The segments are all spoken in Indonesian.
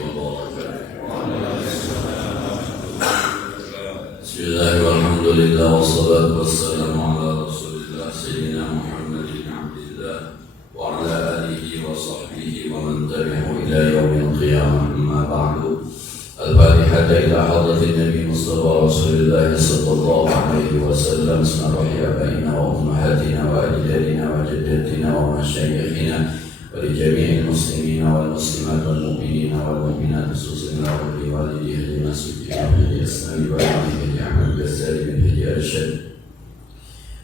وبركاته. بسم الله والحمد لله والصلاة والسلام على رسول الله سيدنا محمد بن عبد الله وعلى آله وصحبه ومن تبعه إلى يوم القيامة. أما بعد، الفاتحة إلى حضرة النبي مصطفى رسول الله صلى الله عليه وسلم. نروح آبائنا وأمهاتنا وأجدادنا وجداتنا ومشايخنا ولجميع المسلمين والمسلمات والمؤمنين والمؤمنات، خصوصا ولوالديه لنسبه من الإسلام وعليه أحمد الغزالي بن هدي أرشد،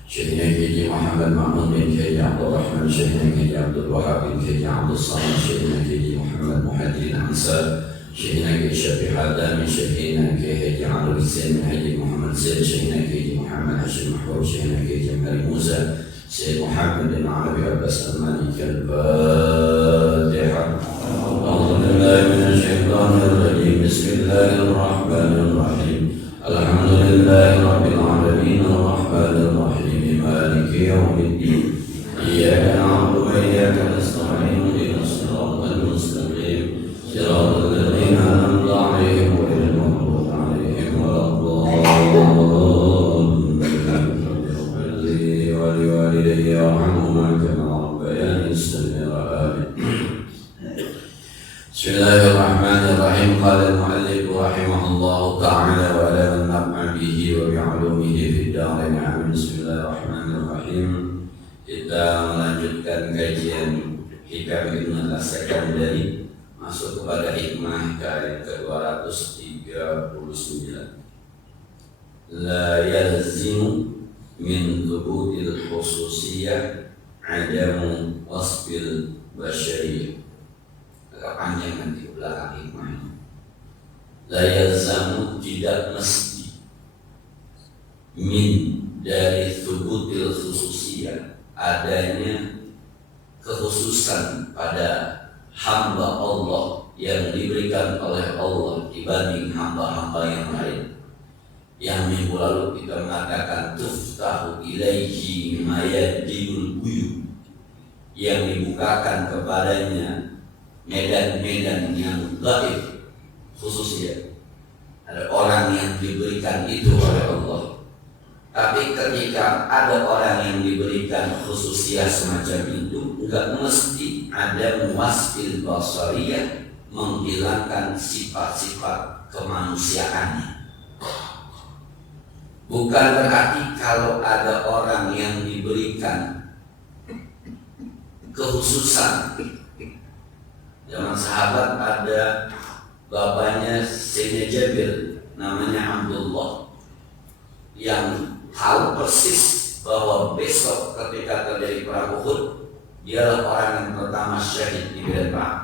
شيخنا كيدي محمد محمود بن كيدي عبد الرحمن، شيخنا كيدي عبد الوهاب بن كيدي عبد الصمد، شيخنا كيدي محمد محدي الأنصار، شيخنا كيدي شفيع حدامي، شيخنا كيدي عبد الحسين بن هدي محمد زيد، شيخنا كيدي محمد هاشم محفوظ، شيخنا كيدي محمد موسى، سيد محمد بن عربي عباس المالك. الفاتحة. أعوذ بالله من الشيطان الرجيم. بسم الله الرحمن الرحيم. الحمد لله رب العالمين الرحمن الرحيم مالك يوم الدين. إياك نعبد وإياك نستعين اهدنا الصراط المستقيم صراط الذين أنعمت عليهم غير المغضوب عليهم ولا الضالين. ولوالدي وارحمهما كما ربياني صغيرا. آمين. بسم الله الرحمن الرحيم. قال المؤلف رحمه الله تعالى ولا نفع به وبعلومه في الدارين. آمين. بسم الله الرحمن الرحيم. Kita melanjutkan kajian hikam Ibnu Al-Sakandari, masuk kepada hikmah ayat ke-239. La yalzimu min thubutil khususiyah adamu wasfil basyariyah. Agak panjang nanti ke belakang hikmahnya. La yalzamu, tidak mesti, min, dari thubutil khususiyah, adanya kekhususan pada hamba Allah yang diberikan oleh Allah dibanding hamba-hamba yang lain. Yang minggu lalu kita mengatakan tuftahu ilaihi mayadibul buyut, yang dibukakan kepadanya medan-medan yang gaib, khususnya ada orang yang diberikan itu oleh Allah. Tapi ketika ada orang yang diberikan khususiyah semacam itu, enggak mesti ada muwasfil basariyah, menghilangkan sifat-sifat kemanusiaannya. Bukan berarti kalau ada orang yang diberikan kekhususan. Zaman sahabat ada bapaknya Sayyidina Jabir, namanya Abdullah, yang tahu persis bahwa besok ketika terjadi perang Uhud, dialah orang yang pertama syahid di medan perang.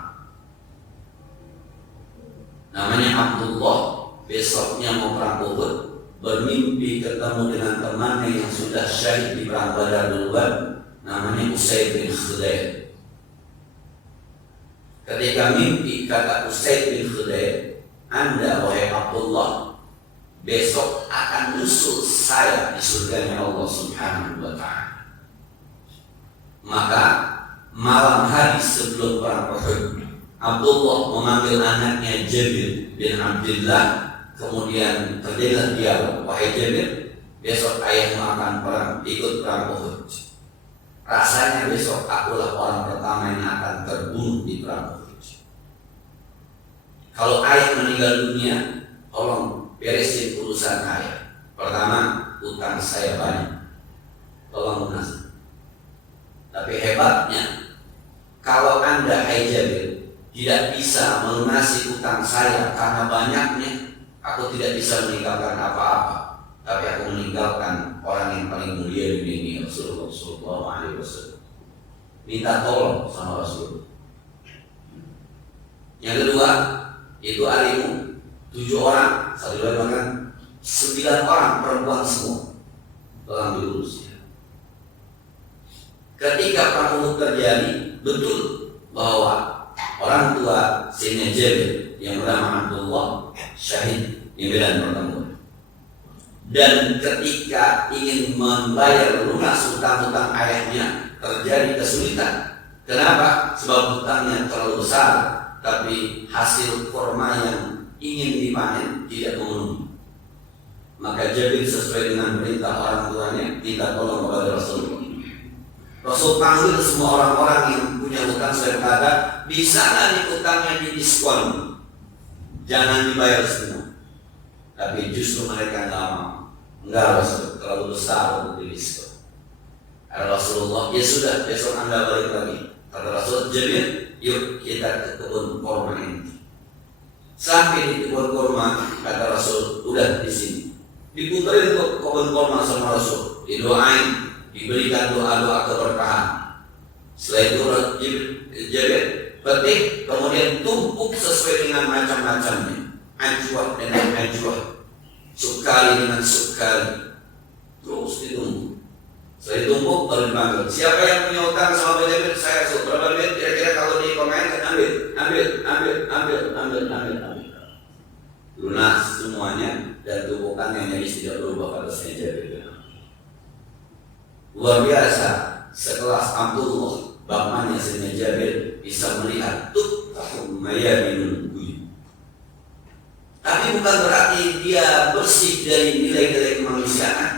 Namanya Abdullah, besoknya mau perang Uhud, bermimpi ketemu dengan temannya yang sudah syahid di perang Badar duluan, namanya Usaid bin Khudair. Ketika mimpi, kata Usaid bin Khudair, Anda wahai Abdullah, besok akan nyusul saya di surganya Allah Subhanahu wa ta'ala. Maka malam hari sebelum perang Uhud, Abdullah memanggil anaknya Jabir bin Abdullah, kemudian terjadilah dialog. Wahai Jabir, besok ayahmu akan perang, ikut perang Uhud. Rasanya besok akulah orang pertama yang akan terbunuh di perang Uhud. Kalau ayah meninggal dunia, tolong beresin urusan ayah. Pertama, utang saya banyak, tolong lunasi. Tapi hebatnya, kalau Anda, hai Jabir, tidak bisa melunasi utang saya karena banyaknya, aku tidak bisa meninggalkan apa-apa. Tapi aku meninggalkan orang yang paling mulia di dunia ini, Rasulullah SAW. Minta tolong sama Rasul. Yang kedua, itu alimu 7 orang, satu dua bahkan 9 orang perempuan semua, tolong diurus. Ketika perang Uhud terjadi, betul bahwa orang tua Sayyidina Jabir yang bernama Abdullah syahid di medan pertempuran. Dan ketika ingin membayar lunas hutang-hutang ayahnya, terjadi kesulitan. Kenapa? Sebab hutangnya terlalu besar. tapi hasil kurma yang ingin dipanen tidak memenuhi. Maka Jabir sesuai dengan perintah orang tuanya minta tolong kepada Rasulullah. Rasul panggil semua orang-orang yang punya utang sudah berkata, bisa nggak nih utangnya di diskon, jangan dibayar semua. Tapi justru mereka nggak mau. Enggak, Rasul, terlalu besar untuk di diskon. Rasulullah, ya sudah, besok Anda balik lagi. Kata Rasul, Jabir, yuk kita ke kebun kurma ini. Sampai di kebun kurma, kata Rasul, udah di sini. Diputerin ke kebun kurma sama Rasul, didoain, diberikan doa-doa keberkahan. Setelah itu Jabir petik, kemudian tumpuk sesuai dengan macam-macamnya. Ajwa dengan ajwa, sukari dengan sukari, terus ditumpuk. Setelah ditumpuk baru dipanggil. Siapa yang punya utang sama Jabir? Saya suruh berapa duit? Kira-kira kalau di komen ambil. Lunas semuanya dan tumpukan yang nyaris tidak berubah pada saya Jabir. Luar biasa, sekelas Abdullah, bapaknya Sayyidina Jabir bisa melihat tuh mayaminul buyut. Tapi bukan berarti dia bersih dari nilai-nilai kemanusiaan.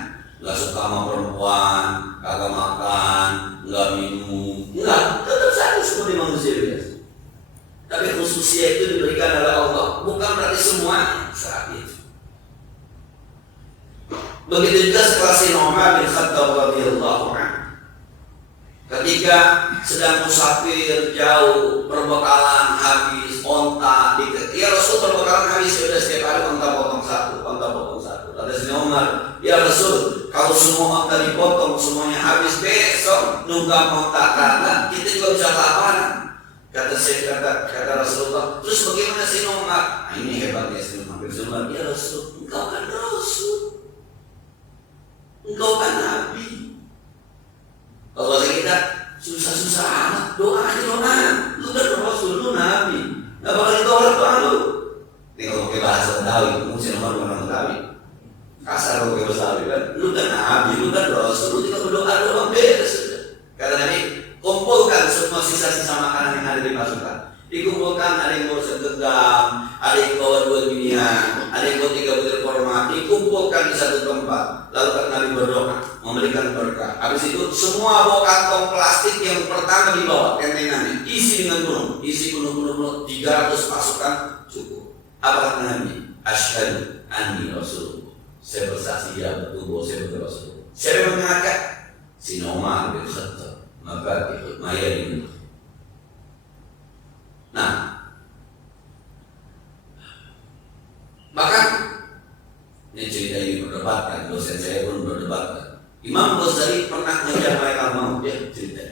Gak suka sama perempuan, kagak makan, gak minum, enggak, tetap saja seperti manusia biasa. Tapi khususnya itu diberikan oleh Allah, bukan berarti semua saat itu. Begitu juga sekelas Umar bin Khattab radhiyallahu anhu. Ketika sedang musafir jauh, perbekalan habis, onta dikit. Ya Rasul, perbekalan habis, sudah setiap hari onta potong satu. Kata Sayyidina Umar, ya Rasul, kalau semua onta dipotong semuanya habis, besok nunggak onta karena kita juga bisa kelaparan. Kata Rasulullah, terus bagaimana Sayyidina Umar? Nah, ini hebatnya Sayyidina Umar. Ya Rasul, engkau kan Rasul, engkau kan Nabi. Kalau bahasa kita susah-susah amat, doa aja doa. Lu kan Rasul, lu Nabi. Gak bakal ditolak doa lu. Ini kalau pakai bahasa Betawi, mungkin nomor orang Betawi. Kasar kalau pakai bahasa Betawi kan. Lu kan Nabi, lu kan Rasul, lu tinggal berdoa doang beres. Kata Nabi, kumpulkan semua sisa-sisa makanan yang ada di pasukan. Dikumpulkan, ada yang bawa segenggam, ada yang bawa 2 minian, ada yang bawa 3 butir kurma. Dikumpulkan di satu tempat. Lalu kata Nabi berdoa, memberikan berkah. Habis itu semua bawa kantong plastik yang pertama dibawa, tentengannya isi dengan penuh 300 pasukan cukup. Apa kata Nabi? Asyhadu anni Rasulullah. Saya bersaksi ya betul bahwa saya betul Rasul. Siapa yang mengangkat? Sayyidina Umar bin Khattab. Mafatihul Mayamin. Nah, bahkan ini cerita ini berdebatkan, dosen saya pun berdebatkan. Imam Ghazali pernah mengejar malaikat maut, dia cerita.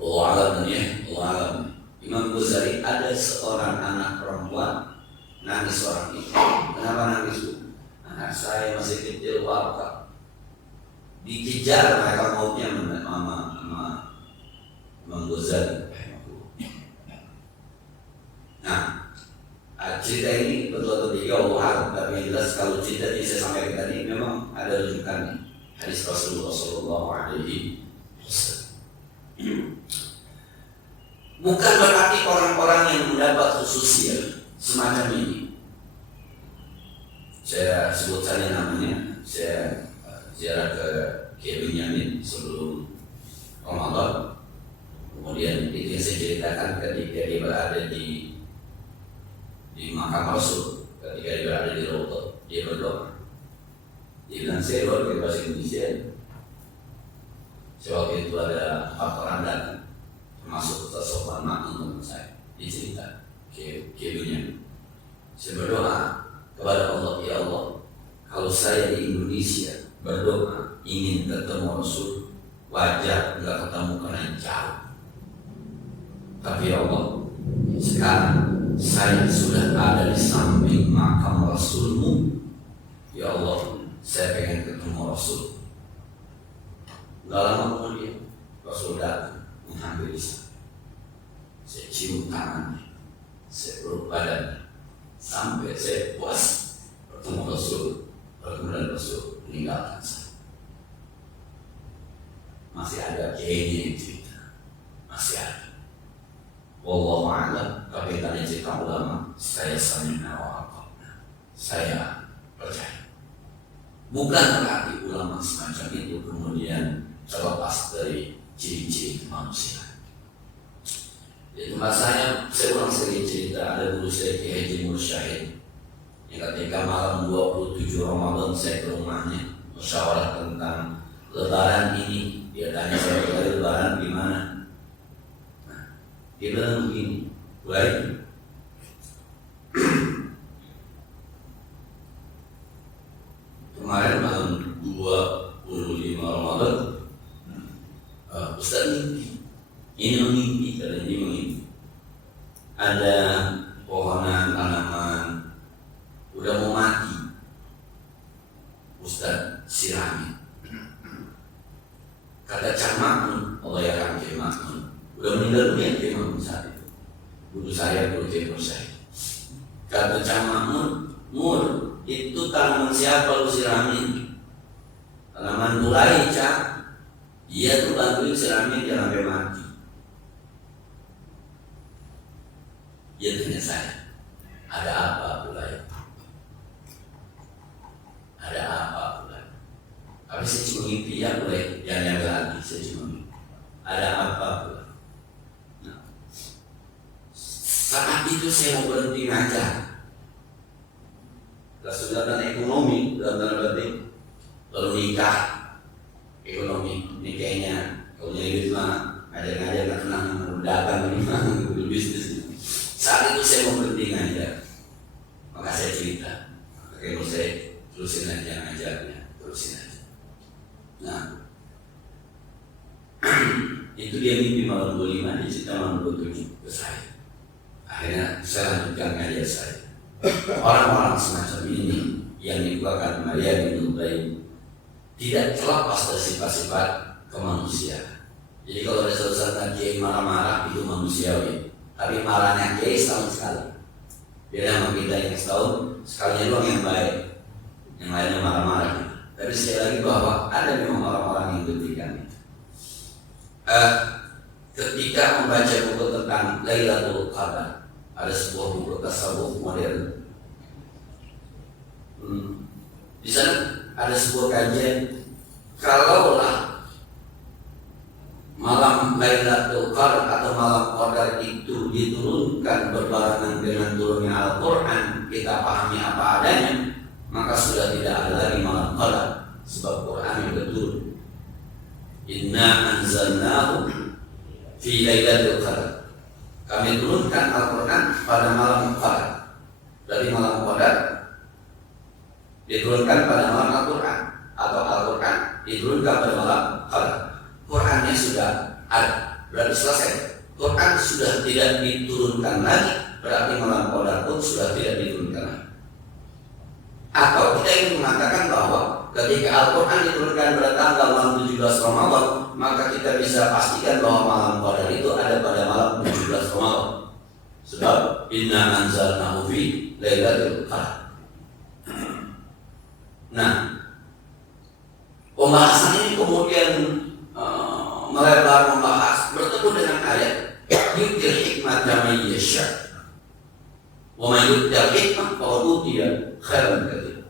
Allah alam ya, Allah alam. Imam Ghazali ada seorang anak perempuan nangis orang itu. Kenapa nangis? Anak saya masih kecil wafat. Dikejar malaikat mautnya sama Imam Ghazali. Nah, cerita ini betul-betul tiga Allah, tapi yang jelas kalau cerita ini saya sampaikan tadi memang ada rujukannya. Hadis Rasulullah Sallallahu Alaihi Wasallam. Bukan berarti orang-orang yang mendapat khususnya semacam ini. Saya sebut saja namanya. Saya ziarah ke Kiai Binyamin sebelum Ramadan. Kemudian itu yang saya ceritakan ketika dia berada di makam Rasul, ketika dia berada di Raudhah, dia berdoa. Dia bilang, saya doa pakai bahasa Indonesia. Sebab itu ada 4 orang datang, termasuk Ustaz Sofwan Makmum teman saya. Dia cerita, Kiai saya berdoa kepada Allah, ya Allah, kalau saya di Indonesia berdoa ingin ketemu Rasul, wajar nggak ketemu karena jauh. Tapi ya Allah, sekarang saya sudah ada di samping makam Rasulmu. Ya Allah, saya pengen ketemu Rasul. Gak lama kemudian Rasul datang menghampiri saya. Saya cium tangannya, saya peluk badannya, sampai saya puas bertemu Rasul. Kemudian Rasul meninggalkan saya. Masih ada kiainya yang cerita. Wallahu a'lam. Tapi tadi cerita ulama, saya sami'na wa ata'na. Saya percaya. Bukan berarti ulama semacam itu kemudian terlepas dari ciri-ciri manusia. Di tempat saya ulang sering cerita, ada guru saya Kiai Haji Mursyid yang ketika malam 27 Ramadan saya ke rumahnya musyawarah tentang lebaran ini. Dia tanya saya, lebaran gimana? Nah, dia bilang begini, baik. Kemarin malam 25 Ramadan, Ustaz mimpi. Ini mimpi, katanya ini mimpi. Ada pohonan tanaman udah mau mati, Ustaz sirami. Kata Cak Makmun, Allah ya kan Cak Makmun, udah meninggal dunia Cak Makmun saat itu. Guru saya, guru Cak saya. Kata Cak Makmun, Mur, itu tanaman siapa lu siramin? Tanaman mulai Cak. Iya tuh bantuin siramin jangan sampai mati. Dia tanya saya, ada apa mulai? Ada apa mulai? Tapi saya cuma mimpi ya mulai, jangan lagi saya cuma mimpi. Ada apa mulai? Nah, saat itu saya mau berhenti ngajar. Kesulitan ekonomi dalam tanda petik, lalu nikah, ekonomi ini kayaknya kalau jadi duit mah ngajar-ngajar nggak tenang, dagang udah bisnis. Saat itu saya mau berhenti ngajar, maka saya cerita, kalau saya terusin aja ngajarnya, terusin aja. Nah, itu dia mimpi malam 25, dia cerita malam 27 ke saya. Akhirnya saya lanjutkan ngajar saya. Orang-orang semacam ini yang dikeluarkan Maria bin Nubaim tidak terlepas dari sifat-sifat kemanusiaan. Jadi kalau ada sesuatu Kiai marah-marah itu manusiawi, tapi marahnya Kiai setahun sekali. Beda sama kita yang setahun sekalinya doang yang baik, yang lainnya marah-marah. Tapi sekali lagi bahwa ada memang orang-orang yang demikian itu. Ketika membaca buku tentang Lailatul Qadar, ada sebuah buku tasawuf modern. Di sana ada sebuah kajian, kalaulah malam Lailatul Qadar atau malam Qadar itu diturunkan berbarengan dengan turunnya Al-Quran, kita pahami apa adanya, maka sudah tidak ada lagi malam Qadar, sebab Quran yang betul. Inna anzalnahu fi Lailatul Qadar. Kami turunkan Al-Quran pada malam Qadar. Dari malam Qadar diturunkan pada malam Al-Quran, atau Al-Quran diturunkan pada malam Qadar. Qurannya sudah ada, berarti selesai. Quran sudah tidak diturunkan lagi, berarti malam Qadar pun sudah tidak diturunkan lagi. Atau kita ingin mengatakan bahwa ketika Al-Quran diturunkan pada tanggal malam 17 Ramadan, maka kita bisa pastikan bahwa malam Qadar itu ada pada malam 17 Ramadan. Sebab inna anzalnahu fi Lailatul Qadar. Nah, pembahasan ini kemudian melebar membahas bertemu dengan ayat yu'til hikmata man yasha wa man yu'til hikmah faqad utiya khairan katsira.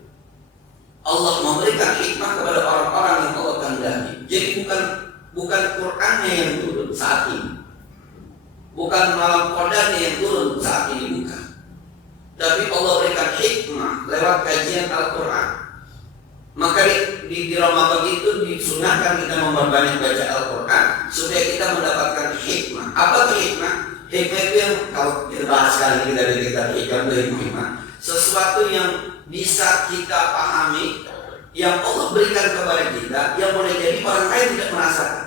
Allah memberikan hikmah kepada orang-orang yang Allah kehendaki. Jadi bukan Qur'annya yang turun saat ini, bukan malam Qadarnya yang turun saat ini, bukan. Tapi Allah berikan hikmah lewat kajian Al-Quran. Maka di Ramadan itu disunahkan kita memperbanyak baca Al-Quran supaya kita mendapatkan hikmah. Apa itu hikmah? Hikmah itu yang kalau kita bahas kali ini dari kita hikmah, sesuatu yang bisa kita pahami, yang Allah berikan kepada kita, yang boleh jadi orang lain tidak merasakan.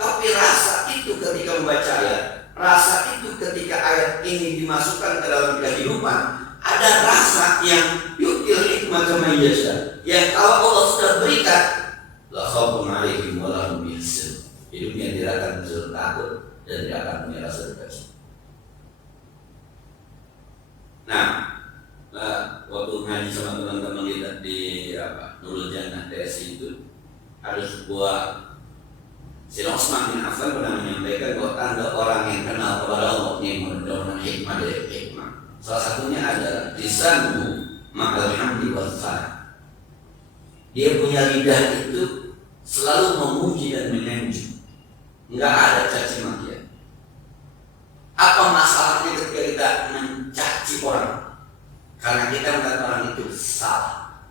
Tapi rasa itu ketika membaca ayat, rasa itu ketika ayat ini dimasukkan ke dalam kehidupan, ada rasa yang yu'til hikmata man yasha, yang kalau Allah sudah berikan, la khaufun 'alaihim wa la hum yahzanun. Hidupnya tidak akan takut dan tidak akan punya rasa duka. Nah, waktu ngaji sama teman-teman kita di Nurul Jannah TSI itu, ada sebuah Sayyidina Utsman bin Affan pernah menyampaikan bahwa tanda orang yang kenal kepada Allah Salah satunya adalah lisanmu ma'al hamdi wa tsana. Dia punya lidah itu selalu memuji dan menyanjung, nggak ada caci maki. Apa masalahnya ketika kita mencaci orang? Karena kita melihat orang itu salah.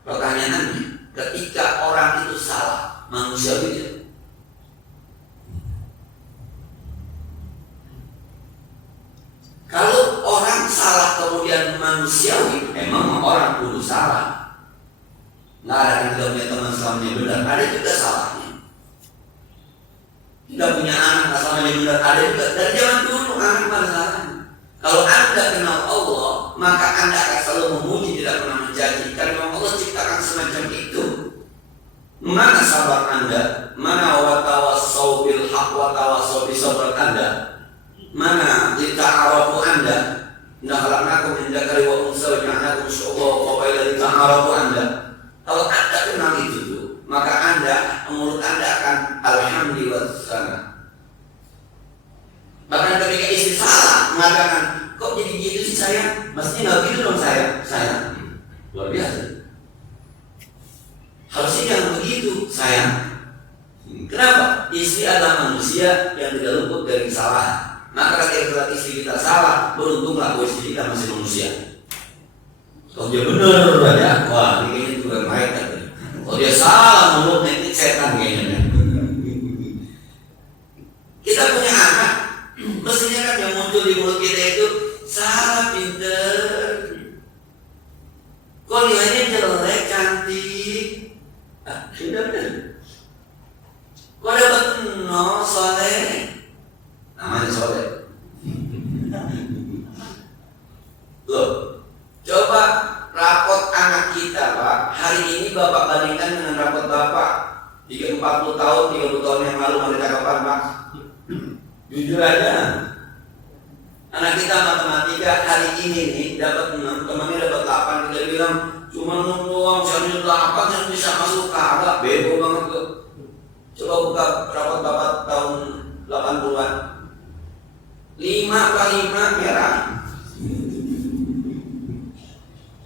Pertanyaannya, ketika orang itu salah, manusia itu kalau orang salah kemudian manusiawi, memang orang kudu salah. Nggak ada yang tidak punya teman selamanya benar, ada juga salahnya. Tidak punya anak selamanya benar, ada juga. Dari zaman dulu anak masalahnya. Kalau Anda kenal Allah, maka Anda akan selalu memuji, tidak pernah mencaci. Karena Allah ciptakan semacam itu. Mana sabar Anda? Mana watawassaw bil haq watawassaw bis sabr Anda? Mana lita'arafu Anda? Inna khalaqnakum min dzakari wa unsa wa ja'alnakum syu'uban wa qabaila lita'arafu Anda. Kalau Anda kenal itu tuh, maka Anda, mulut Anda akan alhamdulillah. Bahkan ketika istri salah mengatakan, kok jadi gitu sih sayang? Mestinya nggak gitu dong sayang. Luar biasa. Harusnya jangan begitu sayang. Kenapa? Istri adalah manusia yang tidak luput dari kesalahan. Maka ketika istri kita salah, beruntunglah istri kita masih manusia. Kalau dia benar aja, wah ini kayaknya juga mereka. Kalau dia salah mulutnya, ini setan kayaknya. Kita punya anak, mestinya kan yang muncul di mulut kita itu salah, pinter. Kok nilainya jelek, cantik. Sudah benar. Kok dapat nol, soleh. Namanya soleh. Loh, coba rapot anak kita, Pak. Hari ini Bapak bandingkan dengan rapot Bapak 40 tahun, 30 tahun yang lalu, mereka kapan, Pak? Jujur aja. Anak kita matematika hari ini nih dapat 6, temannya dapat 8, kita bilang cuma 6 doang, saya 8 saya bisa masuk kagak, bego banget tuh. Coba buka rapot Bapak tahun 80-an. 5 kali 5 merah.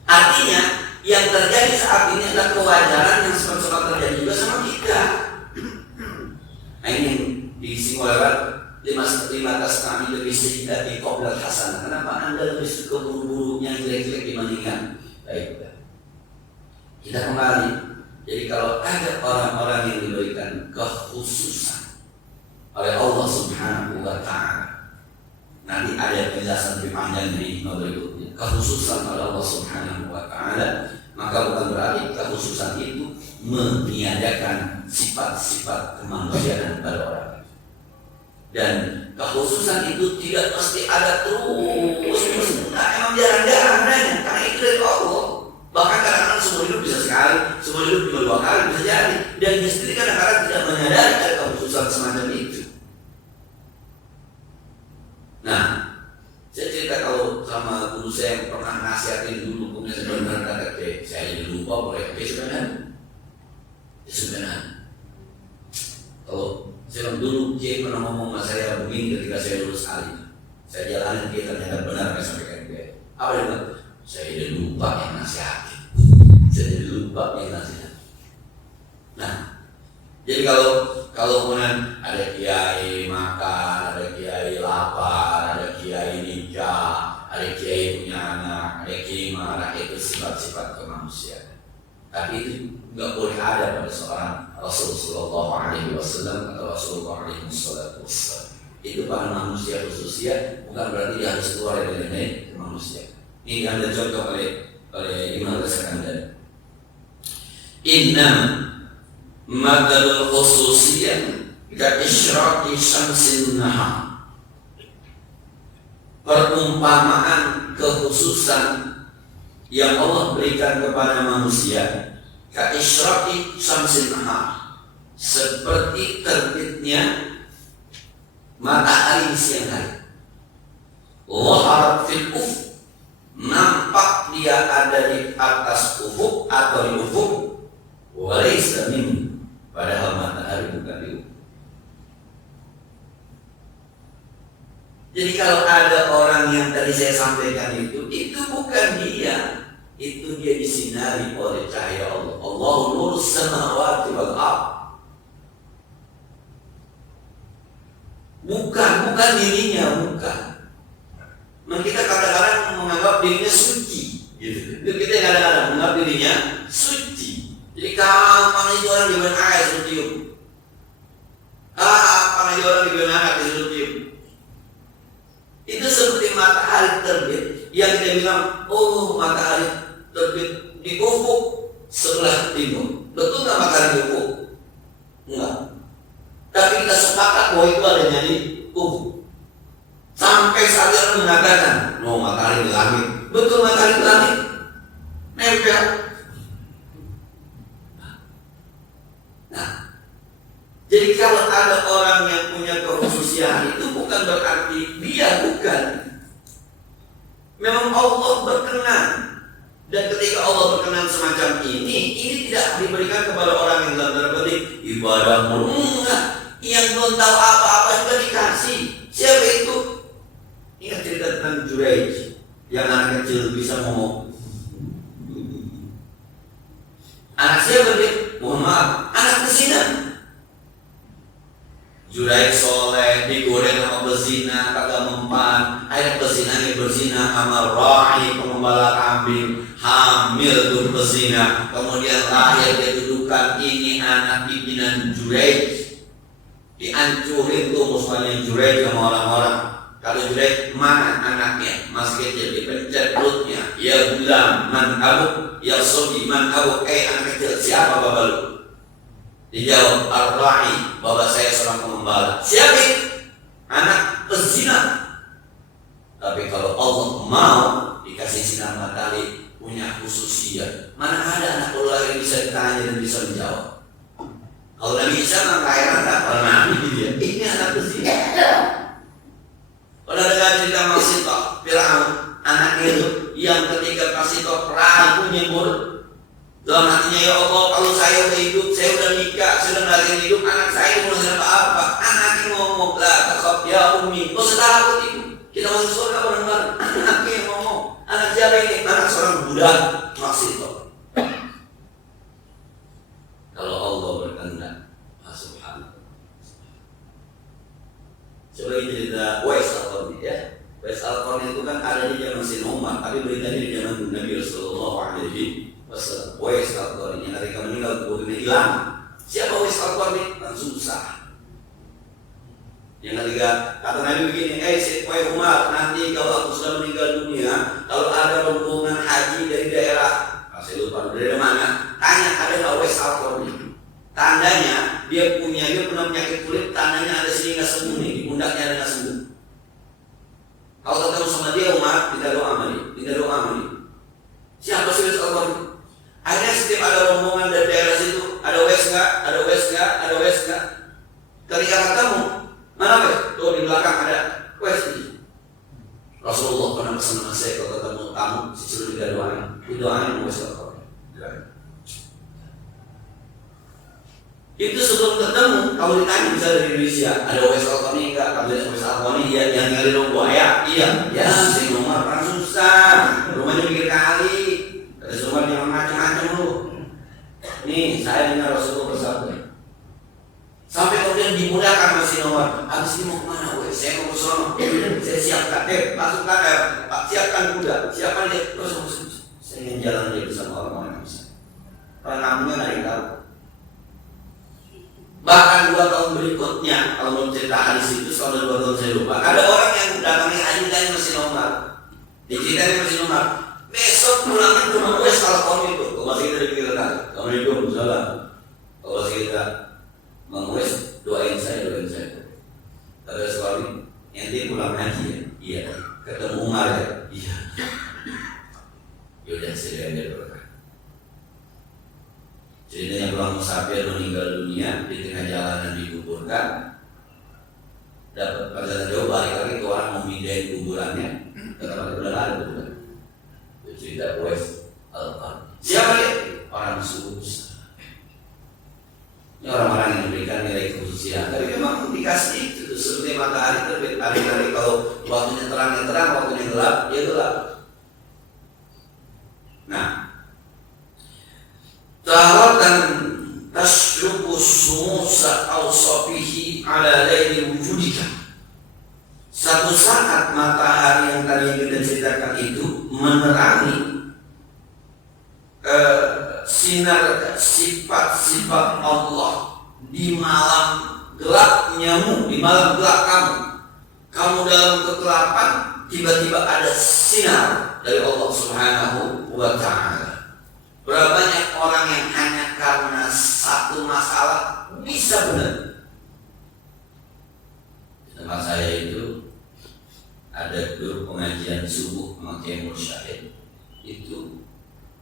Artinya yang terjadi saat ini adalah kewajaran yang sempat terjadi juga sama kita. Nah ini diisi oleh lima tas kami lebih sedikit di qoblal hasanah. Kenapa Anda lebih suka buru-buru yang jelek-jelek dibandingkan? Baik, kita kembali. Jadi kalau ada orang-orang yang diberikan kekhususan oleh Allah Subhanahu wa Ta'ala, nanti ada penjelasan lebih panjang di berikutnya. Kekhususan oleh Allah Subhanahu wa Ta'ala, maka bukan berarti kekhususan itu meniadakan sifat-sifat kemanusiaan pada orang. Dan kekhususan itu tidak mesti ada terus. Nah, emang jarang-jarang adanya, karena itu dari Allah. Bahkan kadang-kadang seumur hidup bisa sekali, seumur hidup juga 2 kali bisa jadi. Dan dia sendiri kadang-kadang tidak menyadari ada kekhususan semacam itu. Nah, saya cerita kalau sama guru saya yang pernah nasihatin dulu, kemudian sebenarnya kata saya jadi lupa boleh sebenarnya. Kalau saya dulu dia pernah ngomong sama saya begini ketika saya lulus alim, saya jalanin dia ternyata benar yang sampaikan dia. Apa dia bilang? Saya jadi lupa yang nasihatin. Saya jadi lupa yang nasihatin. Nah, jadi kalau kemudian ada kiai makan, ada kiai lapar, ada kiai nikah, ada kiai punya anak, ada kiai marah, itu sifat-sifat kemanusiaan. Tapi itu nggak boleh ada pada seorang Rasulullah SAW atau Rasulullah SAW. Itu pada manusia khususnya, bukan berarti dia harus keluar dari manusia. Ini yang contoh oleh Imam Al-Sakandari. Inna madalul khususiyah ka isyraqi syamsin nahar. Perumpamaan kekhususan yang Allah berikan kepada manusia ka isyraqi syamsin nahar, seperti terbitnya matahari di siang hari. Waharat fil ufuk, nampak dia ada di atas ufuk atau di ufuk, walaysa min, padahal matahari bukan di ufuk. Jadi kalau ada orang yang tadi saya sampaikan itu bukan dia. Itu dia disinari oleh cahaya Allah. Allahu nurus samawati wal ardh. Bukan dirinya, bukan. Nah, kita kadang-kadang menganggap dirinya suci, gitu. Kita kadang-kadang menganggap dirinya suci. Jadi kapan itu orang diberi air suruh tiup, kapan aja orang diberi air disuruh tiup. Itu seperti matahari terbit yang kita bilang, oh matahari terbit di ufuk sebelah timur. Betul nggak matahari di ufuk? Enggak. Tapi kita sepakat bahwa itu adanya di ufuk. Sampai saat orang mengatakan, no matahari di langit. Betul matahari di langit? Nempel. Nah, jadi kalau ada orang yang punya kekhususian itu bukan berarti dia bukan. Memang Allah berkenan. Dan ketika Allah berkenan semacam ini tidak diberikan kepada orang yang dalam tanda petik ibadah enggak. Yang belum tahu apa-apa juga dikasih. Siapa itu? Ingat cerita tentang Juraij yang anak kecil bisa ngomong. Anak siapa dia? Mohon maaf, anak pezina. Juraij soleh, digoreng sama pezina, kagak mempan. Akhirnya pezinanya berzina sama ra'i, pengembala kambing, hamil tuh pezina. Kemudian lahir dia dudukan, ini anak pimpinan Juraij. Dihancurin tuh musuhnya Juraij sama orang-orang. Kalau Juraij mana anaknya masih kecil, dipencet perutnya. Ya gulam man abuk, ya sobi man abuk. Anak kecil, siapa bapak lu? Dijawab ar-ra'i, bapak saya seorang pengembala. Siapa itu? Anak pezina. Tapi kalau Allah mau dikasih sinar matahari, punya khususiyat. Mana ada anak Allah yang bisa ditanya dan bisa menjawab? Kalau Nabi Isa mengkairan tak pernah dia. Ini anak pezina. Kalau ada cerita Masito, Fir'aun, anaknya itu yang ketika Masito ragu nyebur dalam hatinya, ya Allah, kalau saya udah hidup, saya udah nikah, saya udah ngelakuin hidup, anak saya mau apa-apa. Anaknya ngomong, lah takut ya umi, kau sedang takut ibu, kita masuk surga bareng-bareng. Anaknya yang ngomong, anak siapa ini? Anak seorang budak Masito. Kalau Allah berkehendak, subhanallah. Coba kita cerita Uwais Al-Qarni ya. Uwais Al-Qarni itu kan ada di zaman Sayyidina Umar, tapi beritanya di zaman Nabi Sallallahu Alaihi Wasallam. Uwais Al-Qarni yang ketika meninggal kuburnya hilang. Siapa Uwais Al-Qarni? Kan susah. Yang ketiga kata Nabi begini, wahai Umar, nanti kalau aku sudah meninggal dunia, kalau ada rombongan haji dari daerah, saya lupa dari mana, tanya ada nggak Uwais Al-Qarni? Tandanya dia punya penyakit kulit, tandanya ada sini nggak sembuh nih, di pundaknya ada nggak sembuh. Kalau ketemu sama dia Umar, kita doa sama dia, Siapa sih Uwais Al-Qarni? Akhirnya setiap ada rombongan dari daerah situ, ada Uwais nggak? Ketika ketemu, mana Uwais? Tuh di belakang ada Uwais ini. Rasulullah pernah pesan sama saya kalau ketemu kamu, disuruh kita doain. Doain Uwais Al-Qarni. Itu sebelum ketemu, kalau ditanya bisa dari Indonesia, ada Uwais Al-Qarni enggak? Kalau ada Uwais Al-Qarni, yang nyari rumah iya. Si rumah orang susah, rumahnya pikir kali, ada rumah yang macam-macam lu. Nih, saya dengar Rasulullah bersabda. Sampai kemudian dimudahkan masih nomor. Habis ini mau kemana Uwais? Saya mau ke sono. Saya siapkan, masuk Pak, siapkan kuda, siapkan dia. Terus saya ingin jalan dia bersama orang-orang yang bisa. Orang kampungnya nggak yang tahu. Bahkan 2 tahun berikutnya, kalau mau cerita hadis itu selama 2 tahun saya lupa, ada orang yang datangi haji dari Masjid Umar. Diceritain Masjid Umar. Besok pulangnya ke rumah Uwais Al-Qarni itu. Kalau masih kita dipikirkan, Assalamualaikum, salam. Kalau masih kita Bang Uwais, doain saya. Kata Al-Qarni, nanti pulang haji ya? Iya. Ketemu Umar ya? Iya. Yaudah, saya dia berkata. Ceritanya pulang musafir meninggal dunia di tengah jalanan dikuburkan, dapat perjalanan jauh balik lagi ke orang mau mindahin kuburannya, ternyata udah ada betul. Itu cerita Uwais Al-Qarni. Siapa dia? Orang susah. Ini orang-orang yang diberikan nilai kekhususian. Tapi memang dikasih itu seperti matahari terbit hari-hari kalau Waktunya terang ya terang, waktunya gelap ya gelap. Nah, taratan tasrubu sumusa awsafihi ala laili wujudika. Satu saat matahari yang tadi kita ceritakan itu menerangi sinar sifat-sifat Allah di malam gelapnyamu, di malam gelap kamu. Kamu dalam kegelapan, tiba-tiba ada sinar dari Allah Subhanahu wa Ta'ala. Berapa banyak orang yang hanya karena satu masalah bisa benar. Di tempat saya itu ada grup pengajian subuh memakai mursyid. Itu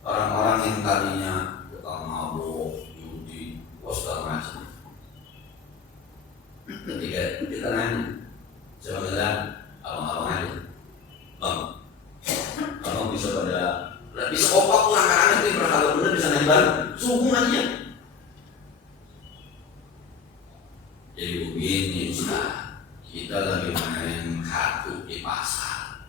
orang-orang yang tadinya tukang mabuk, judi, segala macam. Ketika kita nanya, saya bilang, abang-abang aja, bang, abang bisa bisa opak pulang ke anak itu kalau benar bisa naik bareng, subuh aja. Jadi begini Ustaz, kita lagi main kartu di pasar.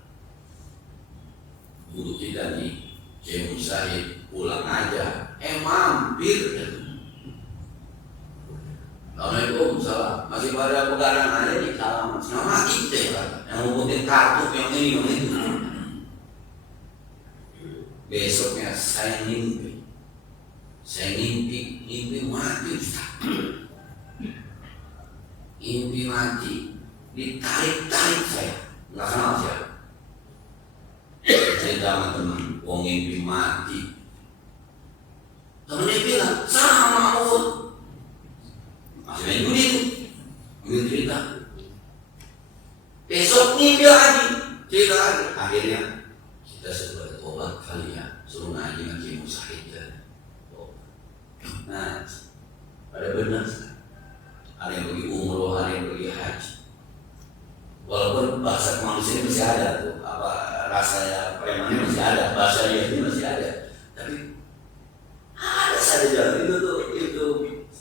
Guru kita nih, Kiai Musyahid, pulang aja, mampir gitu. Assalamualaikum, salam. Masih pada pegangan aja di salam. Nama kita ya, yang ngumputin kartu yang ini yang itu. Besoknya saya mimpi mati Ustaz. Mimpi mati, ditarik saya, nggak kenal siapa. Saya sama teman, wong mimpi mati. Temennya bilang, sama Mahmud. Masih main judi itu, mungkin cerita. Besok mimpi lagi, cerita lagi. Akhirnya kita sebuah tobat kali ya, suruh ngaji ngaji Musyahid. Nah, ada benar. Ada yang pergi umroh, ada yang pergi haji. Walaupun bahasa manusia masih ada tuh, apa rasa premannya masih ada, bahasa dia itu masih ada. Tapi ada saja jalan itu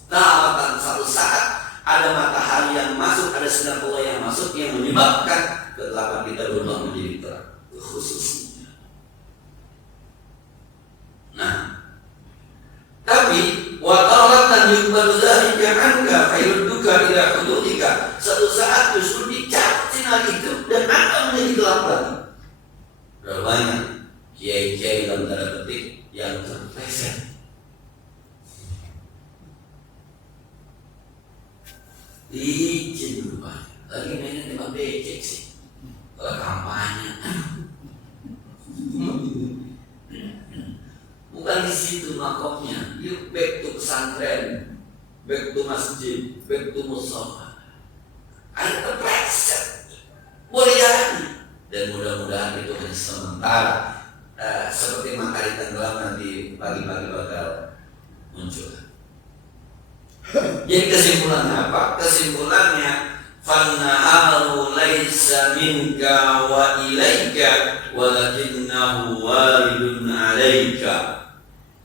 taatan satu saat ada matahari yang masuk, ada sinar Allah yang masuk yang menyebabkan kegelapan kita berubah menjadi terang. Khususnya. Nah, tapi wataratan yuqbalu dzalika anka fayurduka ila hududika. Satu saat justru dicabut sinar itu dan akan menjadi gelap lagi. Berapa banyak kiai-kiai dalam tanda petik yang terpleset. Licin berubah. Lagi mainnya tembak becek sih. Kalau kampanye. Bukan di situ makomnya. You back to pesantren, back to masjid, back to musola. Ada terpleset. Boleh jadi. Dan mudah-mudahan itu hanya sementara. Seperti matahari tenggelam nanti pagi-pagi bakal muncul. Jadi kesimpulannya apa? Kesimpulannya fannaharu laisa minka wa ilaika walakinnahu waridun alaika.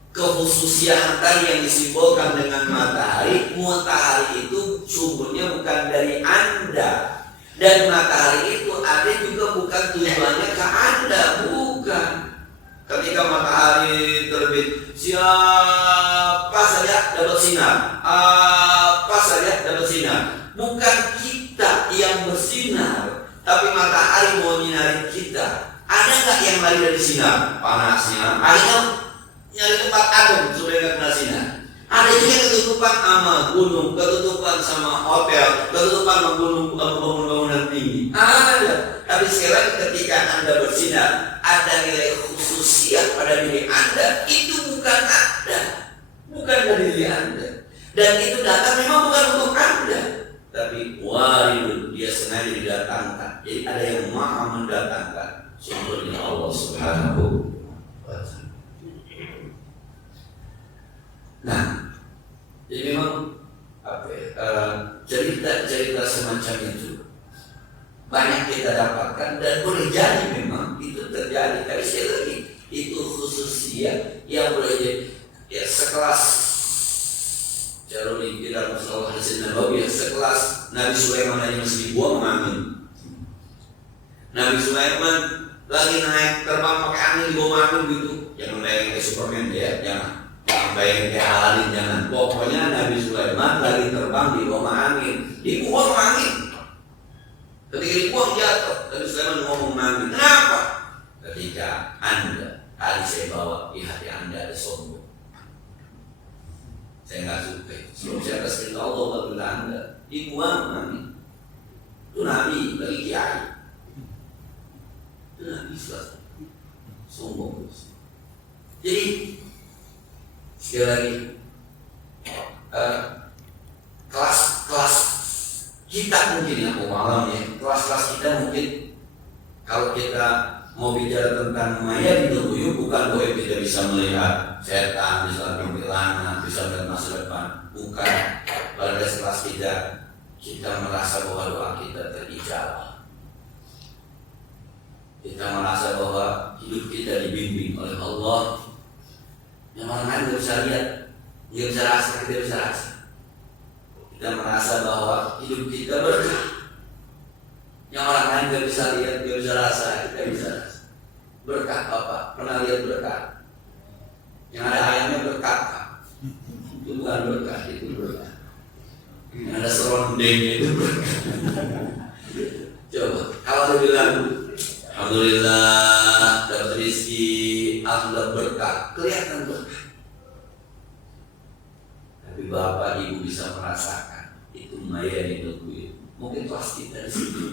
Kekhususian tadi yang disimbolkan dengan matahari itu sumbernya bukan dari Anda. Dan matahari itu ada juga bukan tujuannya ke Anda, bukan. Ketika matahari terbit, siapa saja dapat sinar, apa saja dapat sinar. Bukan kita yang bersinar, tapi matahari mau menyinari kita. Ada nggak yang lari dari sinar? Panasnya, akhirnya nyari tempat adem supaya nggak kena sinar. Ada juga ketutupan sama gunung, ketutupan sama hotel, ketutupan sama bangunan tinggi. Ada. Tapi sekarang ketika Anda bersinar, ada nilai khususiat pada diri Anda. Itu bukan Anda, bukan dari diri Anda. Dan itu datang memang bukan untuk Anda, tapi waridun, dia sengaja didatangkan. Jadi ada yang maha mendatangkan, sumbernya Allah Subhanahu wa Ta'ala. Nah, jadi memang cerita-cerita semacam itu banyak kita dapatkan dan boleh jadi memang itu terjadi. Tapi sekali lagi itu khususnya yang boleh jadi ya sekelas Jaroni kita masalah hadis Nabawi, sekelas Nabi Sulaiman aja masih dibuang, amin. Nabi Sulaiman lagi naik terbang pakai angin di bawah angin gitu. Jangan bayangin kayak Superman ya, jangan bayangin kayak Aladin, jangan. Pokoknya Nabi Sulaiman lagi terbang di bawah angin, dibuang angin. Ketika dibuang jatuh, Nabi Sulaiman ngomong angin, kenapa? Ketika Anda, tadi saya bawa di hati Anda ada sombong. Saya nggak suka. Sebelum saya kasih Allah kepada Anda, dibuang angin. Itu Nabi bagi kiai. Itu Nabi sombong. Jadi sekali lagi kelas kita mungkin ya malam ya, kelas kita mungkin kalau kita mau bicara tentang maya di tubuh bukan bahwa kita bisa melihat setan, bisa melihat kuntilanak, bisa melihat masa depan, bukan. Pada kelas kita merasa bahwa doa kita terijabah. Kita merasa bahwa hidup kita dibimbing oleh Allah. Yang orang lain tidak bisa lihat, dia bisa rasa, kita bisa rasa. Kita merasa bahwa hidup kita berkah. Yang orang lain tidak bisa lihat, dia bisa rasa, kita bisa rasa. Berkah apa? Pernah lihat berkah? Yang ada ayamnya berkah. Itu bukan berkah, itu berkah. Yang ada serondengnya itu berkah. Coba, kalau dia bilang alhamdulillah dapat rezeki, alhamdulillah berkah, kelihatan berkah. Tapi bapak ibu bisa merasakan itu maya di tubuh. Mungkin kelas kita di situ.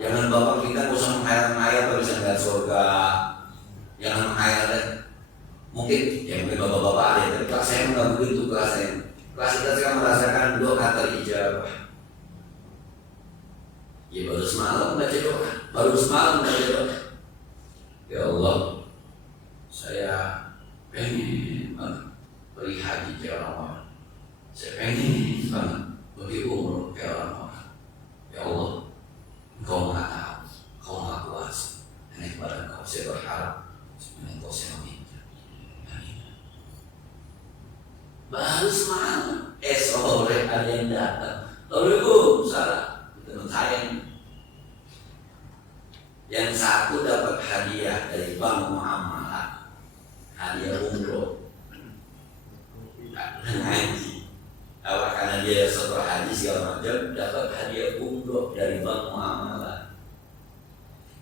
Jangan bapak kita nggak usah menghayal-hayal kalau bisa melihat surga. Jangan menghayal deh. Mungkin mungkin bapak-bapak ada, tapi kelas saya nggak begitu kelas saya. Kelas kita sekarang merasakan doa terijabah. Ya baru semalam baca doa, baru semalam baca doa. Ya Allah, saya pengen pergi haji ke orang-orang. Saya pengen banget pergi umroh ke orang-orang. Ya Allah, Engkau Maha Tahu, Engkau Maha Kuasa. Hanya kepada Engkau saya berharap, Engkau saya meminta. Amin. Baru semalam, sore ada yang datang. Lalu salah, teman saya yang satu dapat hadiah dari Bank Muamalah, hadiah umroh. Haji. Karena dia setelah haji segala macam dapat hadiah umroh dari Bank Muamalah.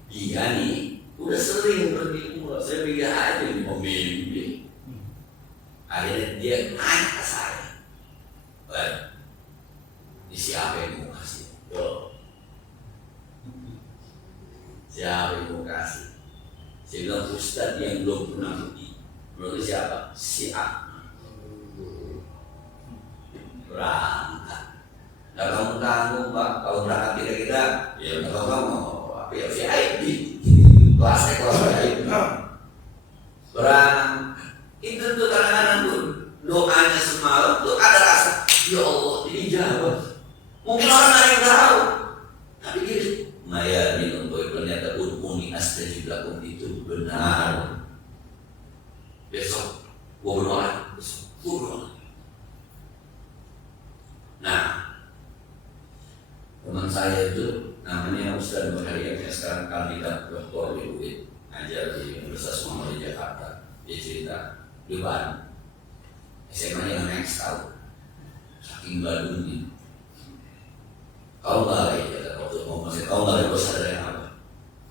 Dia nih udah sering pergi umroh, saya pikir aja nih pembimbing. Akhirnya dia nanya ke saya, ini siapa yang mau kasih? Siapa yang mau kasih? Saya bilang Ustadz yang belum pernah pergi. Menurut siapa? Si A. Berangkat. Gak kamu tanggung Pak, kalau berangkat kita ya kalau kamu apa ya VIP. Kelasnya kelas VIP. Berangkat. Itu tuh kadang-kadang tuh doanya semalam tuh ada rasa, ya Allah ini jawab. Mungkin orang lain tahu, tapi gini, Maya ini untuk ternyata udhuni astajib lakum itu benar. Besok gua berdoa, besok gua berdoa. Nah, teman saya itu namanya Ustaz Bahari yang sekarang kandidat doktor di UIN, ngajar di Universitas Muhammadiyah di Jakarta. Dia cerita di Bandung, SMA-nya naik setahun, saking badungnya. Kau nggak lagi kata waktu mau masih kau nggak lagi gue sadar yang apa?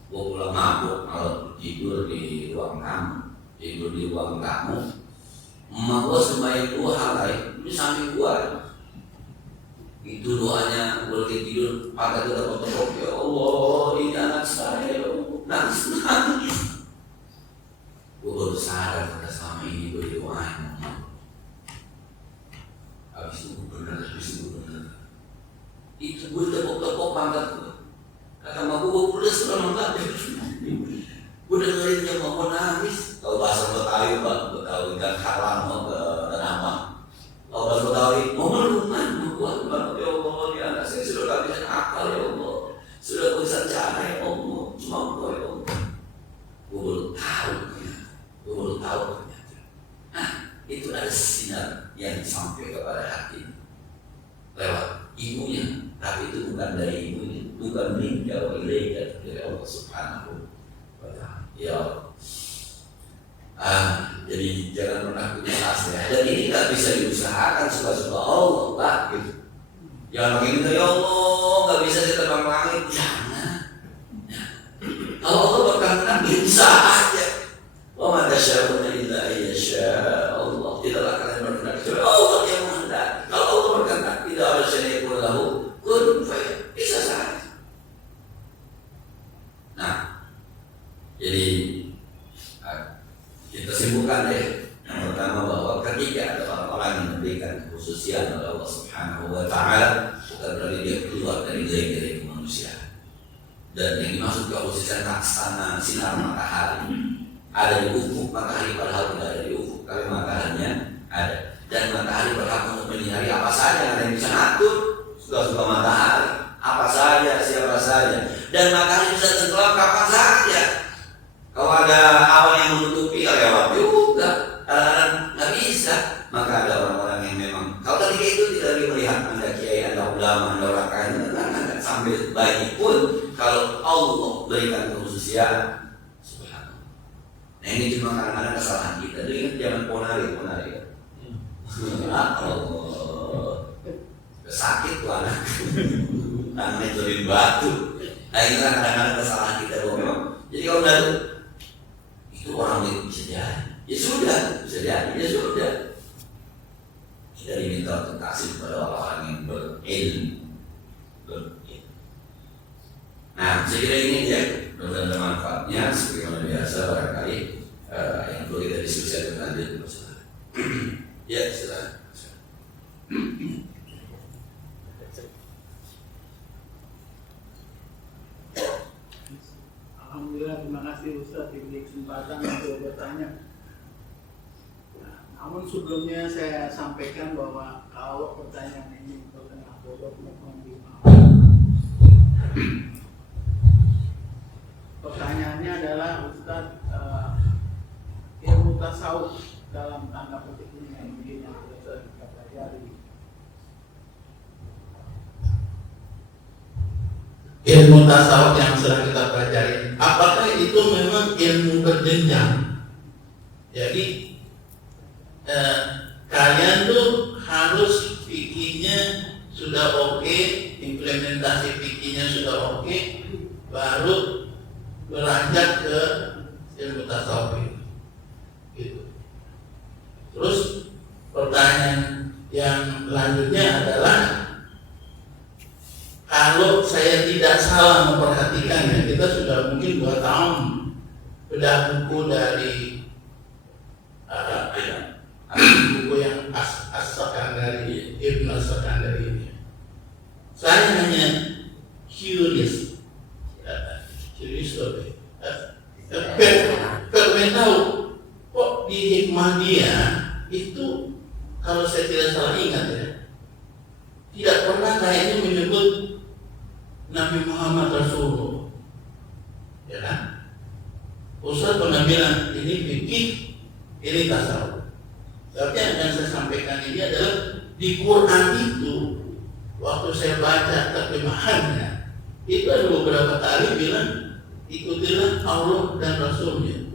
Gue pulang mabuk, kalau tidur di ruang tamu, emak gue sembahyang 2 hari, ini samping gue. Itu doanya gue lagi tidur, pakai itu dapat tepuk, ya Allah ini anak saya, nangis. Gue baru sadar pada selama ini gue doain. Habis itu benar. Itu gue tepuk-tepuk pangkat gue. Kata mak gue udah selama enggak. Gue dengerin dia mau nangis. Kalau bahasa Betawi Pak, Betawi kan haram mau ke Tanah. Kalau bahasa Betawi mau meluman, mau kuat banget ya Allah. Ya anak saya sudah kehabisan akal ya Allah. Sudah kehabisan cara ya Allah. Cuma engkau ya Allah. Gue baru tahu ternyata. Nah, itu ada sinar yang sampai kepada hati lewat ibunya, tapi itu bukan dari ibunya, bukan minta oleh dari Allah. Allah Subhanahu wa Ta'ala. Ya jadi jangan pernah putus asa. Dan ini nggak bisa diusahakan suka-suka Allah lah gitu. Jangan begini ya Allah nggak bisa kita terbang langit. Jangan. Kalau Allah berkehendak bisa aja. Wa ma tasyaa'una illa ayyasha Allah. Tidaklah kalian berkehendak kecuali Allah yang menghendaki. Kalau Allah berkehendak tidak ada syai'un lahu kun fayakun. Bisa saja. Nah, jadi kita simpulkan deh. Yang pertama bahwa ketika ada orang-orang yang memberikan kekhususian oleh Allah Subhanahu wa Ta'ala, bukan berarti dia keluar dari gaya-gaya kemanusiaan. Dan yang dimaksud kekhususian laksana sinar matahari ada di ufuk matahari, padahal tidak ada di ufuk, tapi mataharinya ada. Dan matahari berhak untuk menyinari apa saja, ada yang bisa ngatur suka-suka matahari, apa saja, siapa saja. Dan matahari bisa tenggelam kapan saja. Kalau ada awan yang menutupi, lewat juga. Kadang-kadang nggak bisa. Maka ada orang-orang yang memang, kalau ketika itu tidak lagi melihat anda kiai, anda ulama, anda orang kaya, anda sambil bayi pun, kalau Allah berikan kekhususian, subhanallah. Nah ini cuma kadang-kadang kesalahan kita. Dulu ingat zaman ponari ya. Allah, sakit tuh anak, tangannya jadi batu. Nah ini kan kadang-kadang kesalahan kita bahwa memang. Jadi kalau udah itu orang yang bisa jadi, ya sudah, bisa jadi, ya sudah. Kita diminta untuk kasih kepada orang yang berilmu. Nah, saya kira ini dia benar-benar manfaatnya. Seperti biasa barangkali yang perlu kita diskusikan lanjut. Ya, silakan. Alhamdulillah, terima kasih Ustaz diberi kesempatan untuk bertanya. Namun sebelumnya saya sampaikan bahwa kalau pertanyaan ini berkenaan bodoh mohon dimaafkan. Pertanyaannya adalah Ustaz, ilmu tasawuf dalam tanda petik ini yang mungkin yang sudah kita pelajari. Ilmu tasawuf yang sedang kita pelajari, apakah itu memang ilmu berjenjang? Jadi kalian tuh harus fikihnya sudah oke, implementasi fikihnya sudah oke, baru beranjak ke ilmu tasawuf gitu. Terus pertanyaan yang lanjutnya adalah, kalau saya tidak salah memperhatikannya, kita sudah mungkin 2 tahun bedah buku dari buku yang As-Sakandari, Ibn As-Sakandari ini. Saya hanya curious pengen tahu kok di hikmah dia itu, kalau saya tidak salah ingat ya, tidak pernah kayaknya menyebut Nabi Muhammad Rasulullah, ya kan? Ustaz pernah bilang ini fikih, ini tasawuf. Tapi yang saya sampaikan ini adalah di Quran itu, waktu saya baca terjemahannya, itu ada beberapa kali bilang ikutilah Allah dan Rasulnya.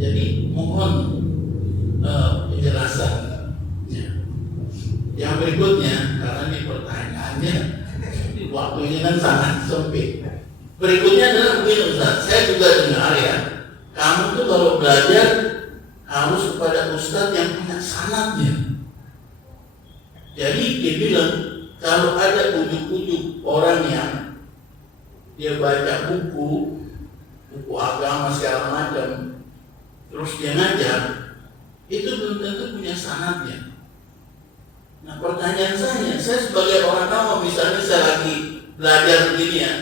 Jadi mohon penjelasannya. Yang berikutnya, karena ini pertanyaannya waktunya kan sangat sempit. Berikutnya adalah mungkin Ustaz, saya juga dengar ya, kamu tuh kalau belajar harus kepada Ustaz yang punya sanadnya. Jadi dia bilang kalau ada ujuk-ujuk orang yang dia baca buku agama segala macam, terus dia ngajar, itu belum tentu punya sanadnya. Nah pertanyaan saya sebagai orang awam, misalnya saya lagi belajar begini ya,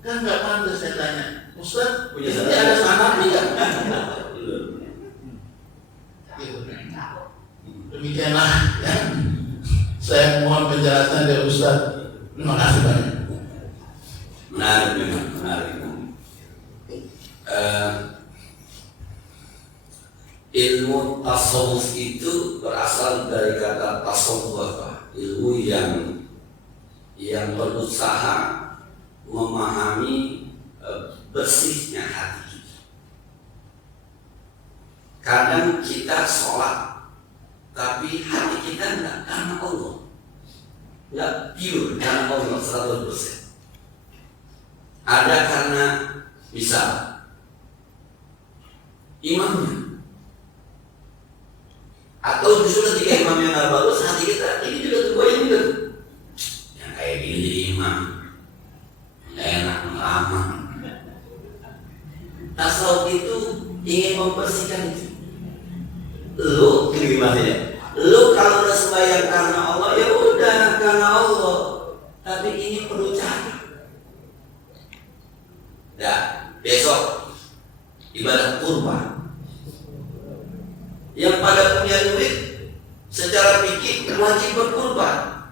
kan nggak pantas saya tanya, Ustaz punya sanad, ada sanadnya nggak? Demikianlah ya. Saya mohon penjelasan dari Ustaz. Terima kasih banyak. Menarik. Ilmu tasawuf itu berasal dari kata tasawwuf, ilmu yang berusaha memahami bersihnya hati kita. Kadang kita sholat, tapi hati kita enggak karena Allah, enggak pure karena Allah 100%. Ada karena misal imamnya, atau justru ketika imamnya nggak bagus, hati kita ini juga tergoyang juga. Yang kayak gini jadi imam, nggak enak, lama. Tasawuf itu ingin membersihkan itu. Lu gimana ya? Lu kalau udah sembahyang karena Allah, ya udah karena Allah. Tapi ini perlu cara. Ya, besok ibadah kurban. Yang pada punya duit secara fikih wajib berkurban.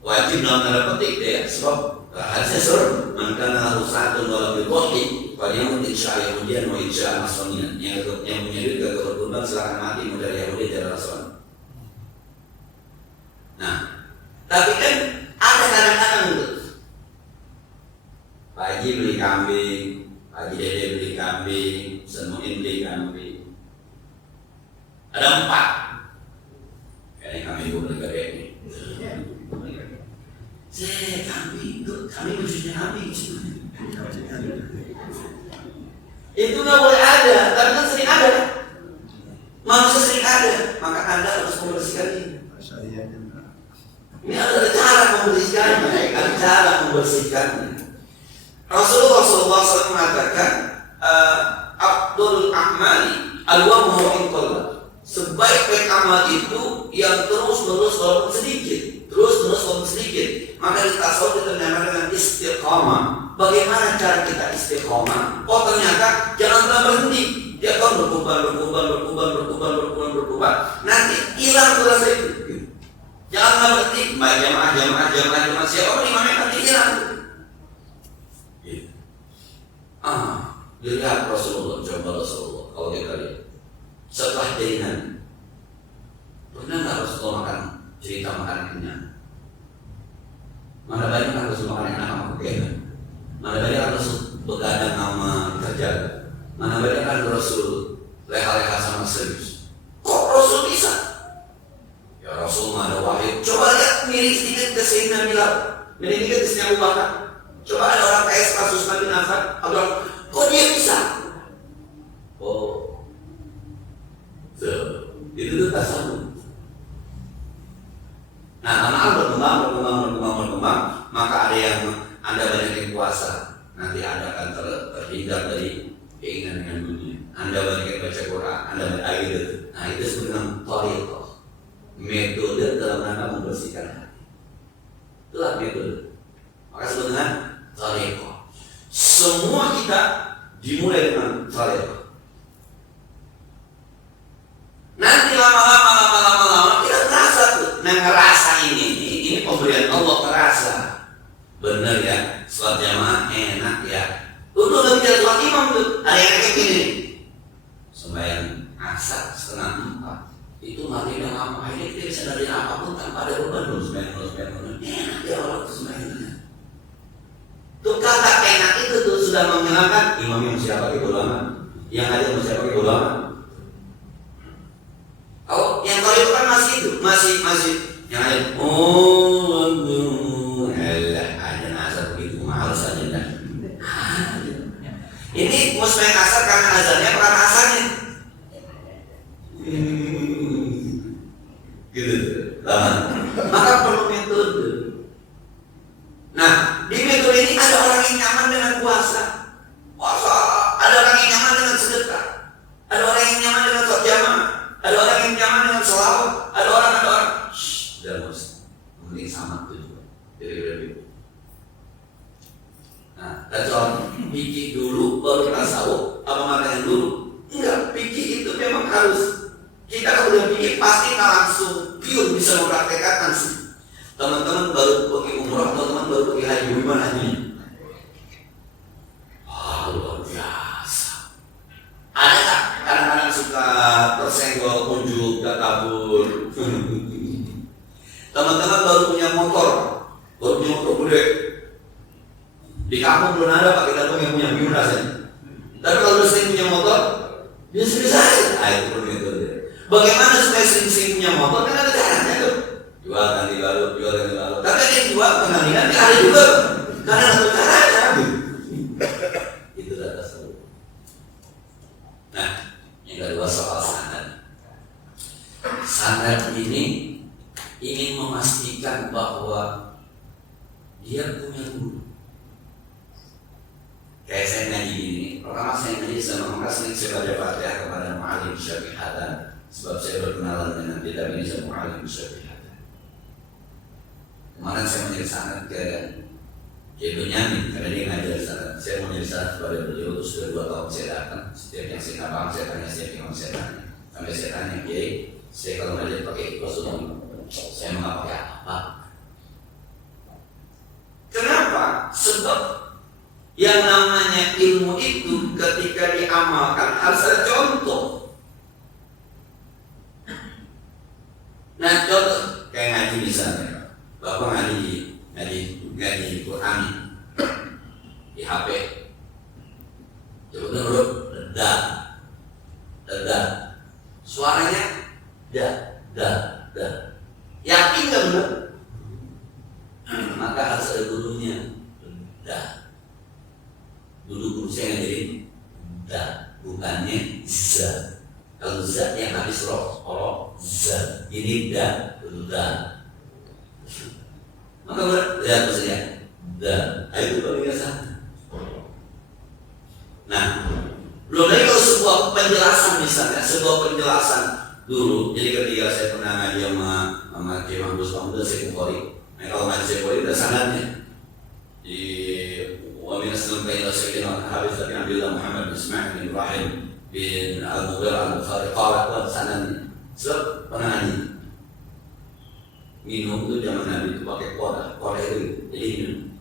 Wajib dalam tanda petik ya, sebab hadisnya sur, man kana lahu sa'atun wa lam yudhi, fa yamut insya Yahudiyan wa insya Nasraniyan. Yang punya duit gak berkurban silakan mati, mau dari Yahudi dari Nasrani. Nah, tapi kan ada kadang-kadang tuh Pak Haji beli kambing, Pak Haji Dede beli kambing, Semuin beli kambing. Ada 4. Kayaknya kambing gue beli gede ini. Kambing itu, kambing wujudnya kambing. Itu nggak boleh ada, tapi kan sering ada. Manusia sering ada, maka Anda harus membersihkan ini. Ini ada cara membersihkannya, ada cara membersihkannya. Rasulullah SAW mengatakan, Abdul Ahmali al-wamhu inqallah. Sebaik-baik amal itu yang terus-menerus walaupun sedikit, terus-menerus walaupun sedikit. Maka di tasawuf kita menyamakan dengan istiqamah. Bagaimana cara kita istiqamah? Oh ternyata jangan pernah berhenti. Dia akan berkuban. Nanti hilang rasa itu. Jangan pernah berhenti. Baik jamaah. Siapa orang imamnya nanti hilang. Dilihat Rasulullah, coba Rasulullah. Kalau kita lihat setelah jadi nabi, pernah nggak Rasulullah makan cerita makan kenyang? Mana banyak kan Rasul makan enak sama kegiatan? Mana banyak kan Rasul begadang sama kerja? Mana banyak kan Rasul leha-leha sama serius? Kok Rasul bisa? Ya Rasul mana ada wahyu. Coba lihat miring sedikit ke Sayyidina Bilal, miring sedikit ke Sayyidina Abu Bakar. Coba ada orang kayak kasus Nabi Nafat, kok dia bisa? Oh, itu tuh tasawuf. Nah, lama-lama berkembang, maka ada yang Anda banyak yang puasa, nanti Anda akan terhindar dari keinginan dengan dunia. Anda banyak yang baca Quran, Anda banyak ayat. Nah, itu sebenarnya thariqah, metode dalam rangka membersihkan hati. Itulah metode. Maka sebenarnya thariqah. Semua kita dimulai dengan thariqah. Nanti lama-lama kita terasa tuh. Nah ngerasa ini pemberian Allah terasa. Bener ya, sholat jamaah enak ya. Untuk lebih dari sholat imam tuh, ada yang kayak gini. Sembahyang asar 3:30 itu maghribnya lama. Akhirnya kita bisa dari apapun tanpa ada beban dulu sembahyang. Enak ya orang tuh sembahyangnya. Tuh kata enak itu tuh sudah menghilangkan imam yang siapa pakai bola amat, yang ada yang siapa pakai bola amat. Oh, yang kalau itu kan masih yang ada. Ada asar begitu mahal saja dah. Ini mau sembahyang asar karena azannya apa karena asarnya? Gitu. Maka perlu metode. Nah, di metode ini ada orang yang nyaman dengan puasa. Ada orang yang nyaman dengan sedekah. Ada orang yang nyaman dengan sholat jamaah. Ada orang yang nyaman dengan sholawat. Ada orang. Udah mas, mending sama tuh juga. Jadi. Nah, dan pikir dulu baru tasawuf. Apa makanya dulu? Enggak, pikir itu memang harus. Kita kalau udah pikir pasti nggak langsung pure bisa mempraktekkan langsung. Teman-teman baru pergi umrah, teman-teman baru pergi haji, gimana ini? Luar biasa. Ada nggak kadang-kadang suka tersenggol, unjuk, gak kabur? Teman-teman baru punya motor gede. Di kampung belum ada pakai tabung yang punya biur rasanya. Tapi kalau udah sering punya motor, biasa-biasa aja. Nah itu perlu metode. Bagaimana supaya sering-sering punya motor? Kan ada caranya tuh. Jual ganti baru, jual ganti baru. Tapi ada yang jual ganti ada juga. Karena ada caranya. Itu data satu. Nah, yang kedua soal sanad. Sanad ini ingin memastikan bahwa dia punya guru. Kayak saya ngaji ini, pertama saya ngaji sama maka saya baca Fatihah kepada Mu'alim Syafi'atan, sebab saya berkenalan dengan kitab ini sama Mu'alim Syafi'atan. Kemarin saya menjadi sanad ke Benyamin, karena dia ngajar sanad. Saya menjadi sanad kepada beliau, terus sudah 2 tahun saya datang. Setiap yang saya nabang saya tanya, setiap yang saya tanya. Sampai saya tanya, Kiai, saya kalau ngajar pakai Rasulullah, saya nggak pakai apa. Kenapa? Sebab yang namanya ilmu itu ketika diamalkan harus ada contoh. Nah contoh kayak ngaji misalnya, bapak ngaji Quran di HP, coba dulu reda, suaranya da. Yakin nggak benar? Maka harus ada gurunya. Dulu guru saya ngajarin bukannya za. Kalau za yang habis roh za. Ini da. Maka lihat maksudnya da. Itu baru biasa. Nah, belum lagi kalau sebuah penjelasan misalnya, dulu. Jadi ketika saya pernah ngaji sama Kiai Mahmud Muhammad saya Bukhari. Nah kalau ngaji saya Bukhari udah sanadnya di ومن السنة إلى سيدنا الحافظ بن عبد الله محمد بن إسماعيل بن إبراهيم بن المغيرة البخاري قال sanadnya. Sebab pernah ngaji minum itu zaman Nabi itu pakai kodah itu jadi minum.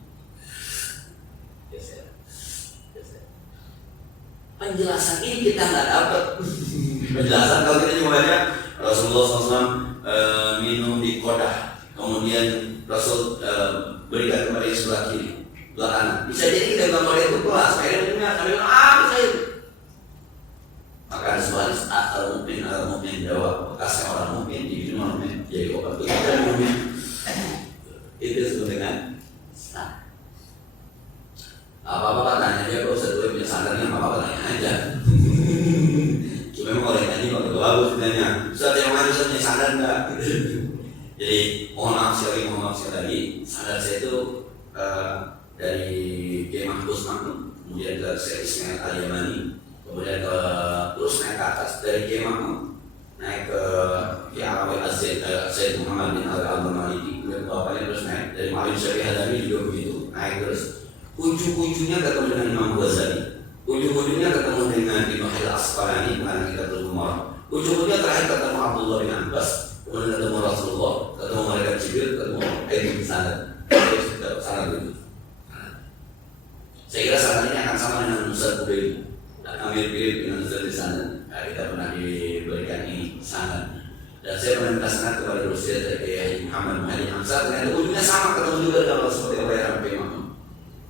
Penjelasan ini kita nggak dapat. Penjelasan kalau kita cuma baca Rasulullah SAW minum di kodah, kemudian Rasul berikan kepada yang sebelah kiri, sebelah kanan. Bisa jadi kita gambar itu kelas, akhirnya minumnya sambil bisa itu. Maka ada sebuah al mukmin jawab bekasnya orang mukmin diminum orang mukmin jadi obat itu kita minumnya. Itu disebut dengan sah. Apa-apa tanya dia kalau saya dulu punya sadarnya apa-apa tanya aja. Cuma memang orang tadi kalau bagus ditanya, Ustaz yang mana Ustaz punya sadar enggak? Jadi mohon maaf sekali lagi, sadar saya itu dari Kiai Mahmud kemudian ke Syekh Ismail Al-Yamani, kemudian terus naik ke atas dari Kiai Mahmud naik ke Kiai Alawi Sayyid Muhammad bin Al-Maliki, kemudian bapaknya terus naik dari Mu'alim Syafi'atan juga begitu naik terus. Ujung-ujungnya ketemu dengan Imam Ghazali, ujung-ujungnya ketemu dengan Ibnu Hajar Asqalani karena kita berumur, ujung-ujungnya terakhir ketemu Abdullah bin Abbas, kemudian ketemu Rasulullah, ketemu malaikat Jibril, ketemu Ibnu Sanad, sanad itu. Saya kira sanad ini akan sama dengan Ustaz Kubayl dan Amir Bilil dengan Ustaz di sana. Kita pernah diberikan ini sanad. Dan saya pernah minta sanad kepada Ustaz dari Kiai Muhammad Muhammad Hamzah, ternyata ujungnya sama, ketemu juga dengan seperti apa yang Nabi Muhammad.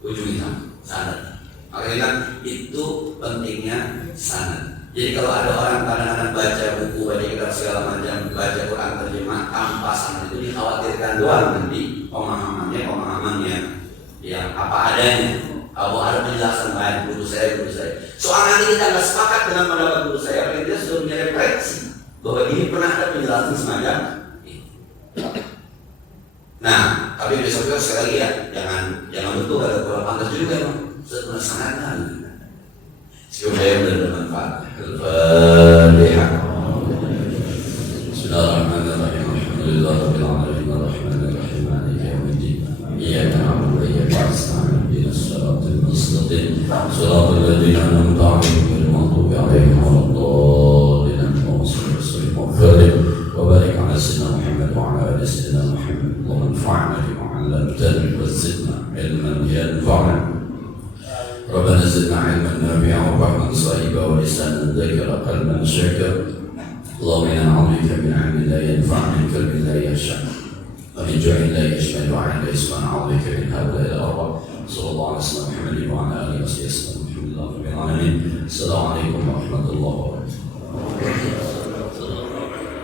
Ujungnya sanad. Makanya itu pentingnya sanad. Jadi kalau ada orang kadang-kadang baca buku, baca kitab segala macam, baca Quran terjemah tanpa sanad itu dikhawatirkan doang nanti pemahamannya yang apa adanya. Kalau ada penjelasan lain guru saya. Soal nanti kita nggak sepakat dengan pendapat guru saya, apalagi dia sudah punya referensi bahwa ini pernah ada penjelasan semacam ini. Nah, tapi besok sekali lagi ya, jangan betul ada kurang pantas juga emang. Setelah sanadnya, semoga yang bermanfaat. Al-Fatihah. Bismillahirrahmanirrahim. Alhamdulillahirabbil alamin arrahmanir rahim maliki yaumiddin. Iyyaka na'budu wa iyyaka nasta'in. Ihdinas siratal mustaqim. Shiratal ladzina an'amta 'alaihim ghairil maghdubi 'alaihim waladdallin. Allahumma shalli wa sallim wa barik 'ala sayyidina Muhammad wa 'ala ali sayyidina Muhammad. Allahumma anfa'na bima 'allamtana wa zidna 'ilman yanfa'una. ربنا زدنا علما نافعا وفهما صائبا ولسانا ذاكرا قلبا شاكرا. اللهم انا نعوذ بك من علم لا ينفع من قلب لا يخشع ومن جوع لا يشبع وعين لا يسمع. نعوذ بك من هؤلاء الاربع Sallallahu alaihi wasallam Muhammadin wa ala alihi wasallam. Alhamdulillah rabbil alamin. Assalamualaikum warahmatullahi wabarakatuh.